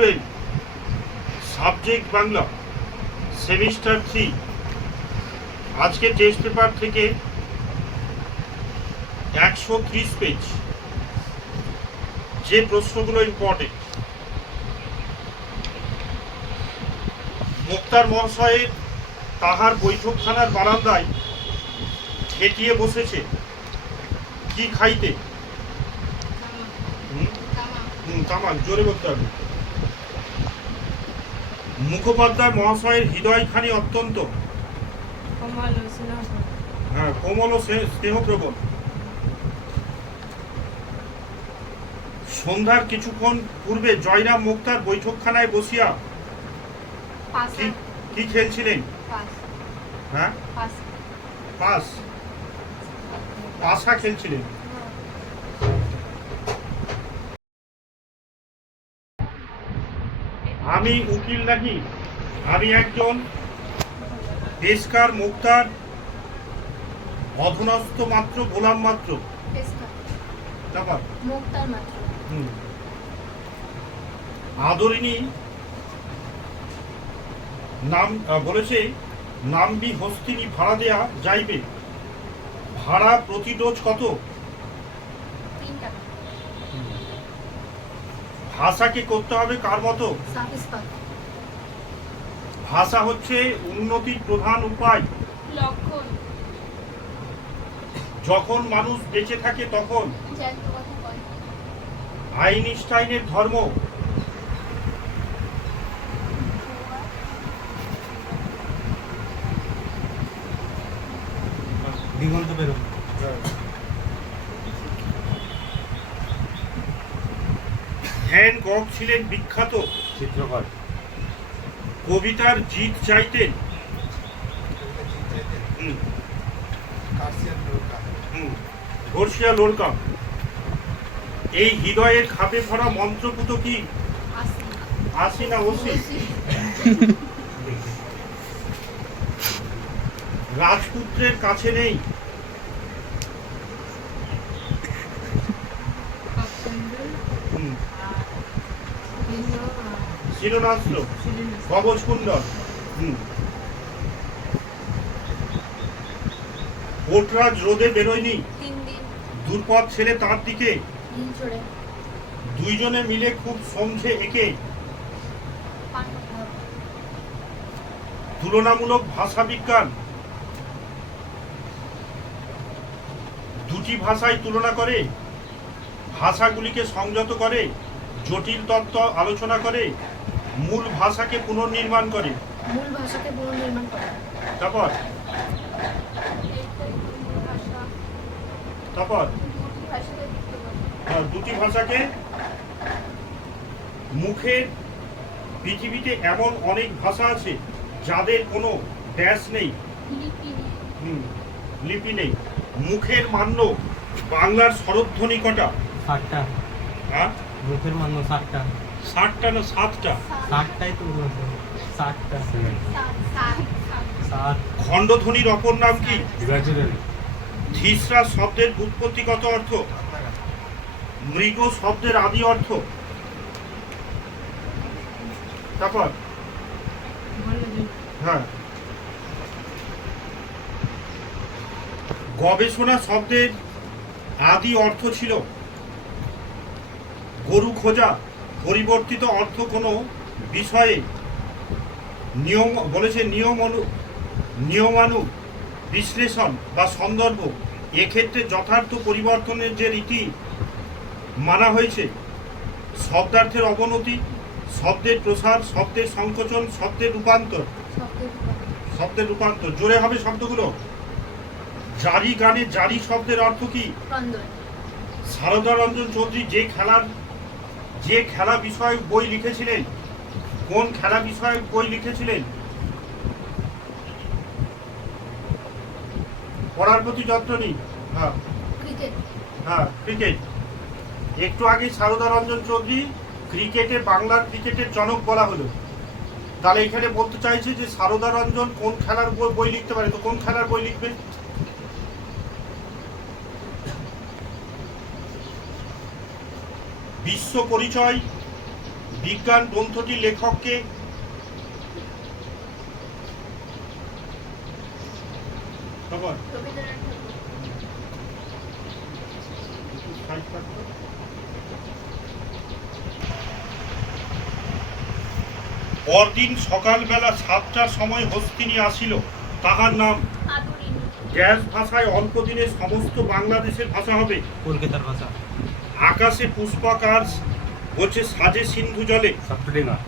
12 subject Bangla semester 3 আজকে test paper থেকে 130 page যে প্রশ্নগুলো ইম্পর্টেন্ট। মুক্তার মহাশয়ের তাহার বৈঠকখানার বারান্দায় ঠেকিয়ে বসেছে কি খাইতে? তামাক, জোরে বলতে হবে। মুখোপাধ্যায় মহাশয়ের হৃদয়খানি অত্যন্ত কোমল ও স্নেহপ্রবণ। সন্ধ্যার কিছুক্ষণ পূর্বে জয়রাম মুক্তার বৈঠকখানায় বসিয়া কি খেলছিলেন? হ্যাঁ, পাশা খেলছিলেন। আমি উকিল নাকি, আমি একজন পেশকার, মুক্তার অধনস্থ মাত্র, গোলাম মাত্র। আদরিনী নাম বলেছে নামবি হস্তিনী ভাড়া দেয়া যাইবে। ভাড়া প্রতি ডোজ কত? ভাষাকে করতে হবে কার মতো? ভাষা হচ্ছে উন্নতির প্রধান উপায়। যখন মানুষ বেঁচে থাকে তখন আইনস্টাইনের ধর্ম দিগন্ত বেরো। ভ্যান গগ ছিলেন বিখ্যাত চিত্রকর। কবিতার জিত চাইতেন গার্সিয়া লোরকা। এই হৃদয়ের খাপে ভরা মন্ত্রপুত কি? আসি না ওসি? রাজপুত্রের কাছে নেই শিরনাস্ত্র, কবচ কুণ্ডল। কোটরাজ রোদে বেরোয়নি, দুর্পদ ছেলে তার দিকে। দুইজনে মিলে খুব সমঝে একে। তুলনামূলক ভাষা বিজ্ঞান, দুটি ভাষায় তুলনা করে, ভাষাগুলিকে সংযত করে, জটিল তত্ত্ব আলোচনা করে, মূল ভাষাকে পুনর্নির্মাণ করে। তারপর দুটি ভাষাকে মুখের পৃথিবীতে এমন অনেক ভাষা আছে যাদের কোনো ড্যাশ নেই, লিপি নেই। মুখের মান্য বাংলার স্বরধ্বনি কটা? 7টা। হ্যাঁ, মুখের মান্য 7টা। 7টা না 7টা? 7টাই তো বলছে। 7টা। 7। খণ্ডধ্বনির অপর নাম কি? ধীসরা শব্দের উৎপত্তিগত অর্থ, মৃগ শব্দের আদি অর্থ। তারপর হ্যাঁ, গবেষণা শব্দের আদি অর্থ ছিল গরু খোঁজা। পরিবর্তিত অর্থ কোনো বিষয়ে নিয়ম বলেছে নিয়মানু বিশ্লেষণ বা সন্দর্ভ। এক্ষেত্রে যথার্থ পরিবর্তনের যে রীতি মানা হয়েছে, শব্দার্থের অবনতি, শব্দের প্রসার, শব্দের সংকোচন, শব্দের রূপান্তর। জোরে হবে শব্দগুলো। জারি গানে জারি শব্দের অর্থ কি? সারদা রঞ্জন চৌধুরী যে খেলা বিষয়ক বই লিখেছিলেন, কোন খেলা বিষয়ক বই লিখেছিলেন? পড়ার প্রতি যত্ন নেই। হ্যাঁ, ক্রিকেট। একটু আগে সারদা রঞ্জন চৌধুরী ক্রিকেটে, বাংলার ক্রিকেটের জনক বলা হলো। তাহলে এখানে বলতে চাইছে যে সারদা রঞ্জন কোন খেলার বই লিখতে পারে, তো কোন খেলার বই লিখবে? বিশ্ব পরিচয় বিজ্ঞান গ্রন্থটির লেখককে? খবর পরদিন সকালবেলা 7টার সময় হস্তিনী আসিল, তাহার নাম? গ্যাস ভাষায় অল্প দিনে সমস্ত বাংলাদেশের ভাষা হবে। কলকাতার ভাষা। আকাশে পুষ্পাকার বলছে সাজে সিন্ধু জলে। সফটওয়্যার